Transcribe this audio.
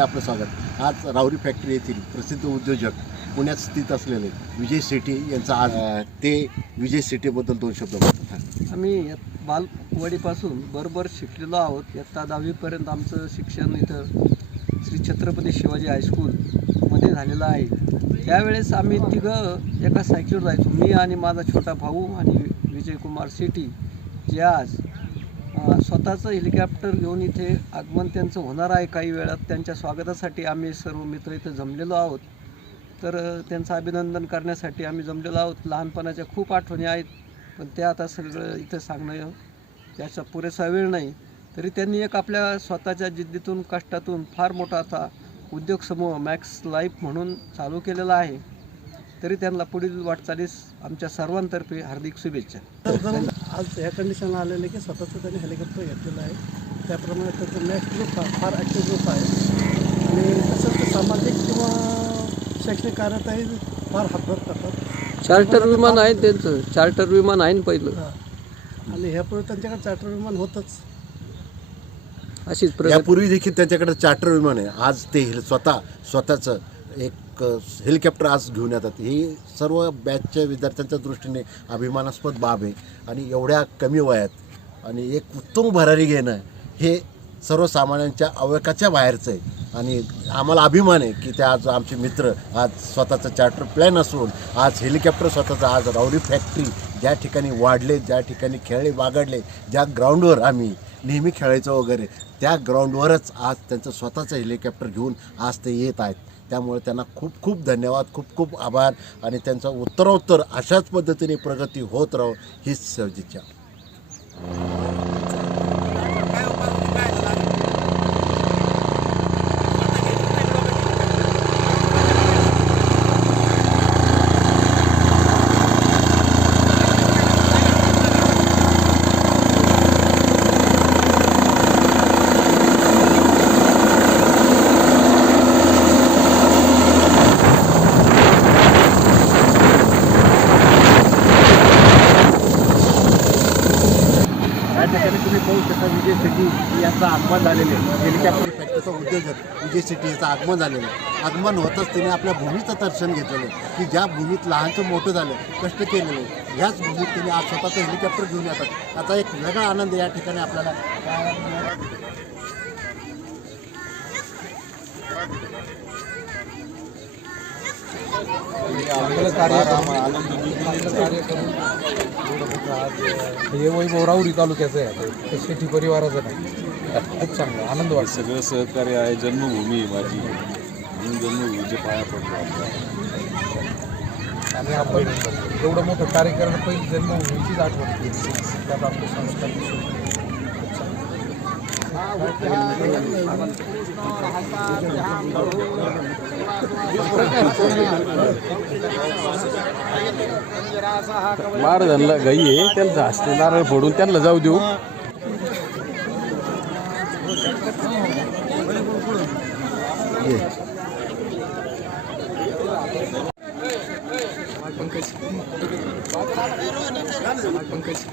आपलं स्वागत. आज राहुरी फॅक्टरी येथील प्रसिद्ध उद्योजक पुण्यात स्थित असलेले विजय शेट्टी यांचा आज ते विजय शेट्टीबद्दल दोन शब्द बोलतात. आम्ही बालवाडीपासून बरोबर शिकलेलो आहोत. इयत्ता दहावीपर्यंत आमचं शिक्षण इथं श्री छत्रपती शिवाजी हायस्कूलमध्ये झालेलं आहे. त्यावेळेस आम्ही तिघं एका सायकलीवर जायचो. मी आणि माझा छोटा भाऊ आणि विजयकुमार शेट्टी जे आज स्वतःचं हेलिकॉप्टर घेऊन इथे आगमन त्यांचं होणार आहे काही वेळात. त्यांच्या स्वागतासाठी आम्ही सर्व मित्र इथं जमलेलो आहोत. तर त्यांचं अभिनंदन करण्यासाठी आम्ही जमलेलो आहोत. लहानपणाच्या खूप आठवणी आहेत पण ते आता सगळं इथं सांगणं त्याचा पुरेसा वेळ नाही. तरी त्यांनी एक आपल्या स्वतःच्या जिद्दीतून कष्टातून फार मोठा असा उद्योग समूह मॅक्स लाईफ म्हणून चालू केलेला आहे. तरी त्यांना पुढील वाटचालीस आमच्या सर्वांतर्फे हार्दिक शुभेच्छा. तर आज या कंडिशनला आलेले की स्वतःचं त्यांनी हेलिकॉप्टर घेतलेलं आहे. त्याप्रमाणे त्याचं नेक्स्ट ग्रुप हा फार ॲक्टिव्ह ग्रुप आहे आणि तसंच ते सामाजिक किंवा शैक्षणिक कार्यातही फार हातभार करतात. चार्टर विमान आहे त्यांचं. चार्टर विमान आहे ना पहिलं. हां. आणि ह्यापूर्वी त्यांच्याकडे चार्टर विमान होतंच. अशीच यापूर्वी देखील त्यांच्याकडे चार्टर विमान आहे. आज ते स्वतः स्वतःचं एक क हेलिकॉप्टर आज घेऊन येतात. ही सर्व बॅचच्या विद्यार्थ्यांच्या दृष्टीने अभिमानास्पद बाब आहे. आणि एवढ्या कमी वयात आणि एक उत्तम भरारी घेणं हे सर्वसामान्यांच्या अवकाच्या बाहेरचं आहे. आणि आम्हाला अभिमान आहे की ते आज आमचे मित्र आज स्वतःचं चार्टर प्लॅन असून आज हेलिकॉप्टर स्वतःचं आज राऊडी फॅक्टरी ज्या ठिकाणी वाढले ज्या ठिकाणी खेळले बागडले ज्या ग्राउंडवर आम्ही नेहमी खेळायचो वगैरे त्या ग्राउंडवरच आज त्यांचं स्वतःचं हेलिकॉप्टर घेऊन आज ते येत आहेत. त्यामुळे त्यांना खूप खूप धन्यवाद खूप खूप आभार आणि त्यांचा उत्तरोत्तर अशाच पद्धतीने प्रगती होत राहो हीच सदिच्छा ठिकाणी तुम्ही पाहू शकता विजय शेट्टी यांचं आगमन झालेले हेलिकॉप्टर फॅक्टरीचा उद्योजक विजय शेट्टी याचं आगमन झालेलं आहे. आगमन होतच त्याने आपल्या भूमीचं दर्शन घेतलेलं आहे. की ज्या भूमीत लहानचं मोठं झालं कष्ट केलेले आहे, ह्याच भूमीत त्यांनी आज स्वतःचं हेलिकॉप्टर घेऊन येतात. आता एक वेगळा आनंद या ठिकाणी आपल्याला पाहायला हे वैभव राऊरी तालुक्याचं आहे. ते शेती परिवाराचं नाही. खूप चांगलं आनंद वाटतो. सगळं सहकार्य आहे. जन्मभूमी आहे माझी. म्हणून जन्मभूमीचे पाया पडतो आणि आपण एवढं मोठं कार्य करणं पहिली जन्मभूमीचीच आठवण केली. त्यात आपले संस्कार चांगलं. महाराजांना गाई आहे त्यांना हस्ते नारळ फोडून त्यांना जाऊ देऊ पंकज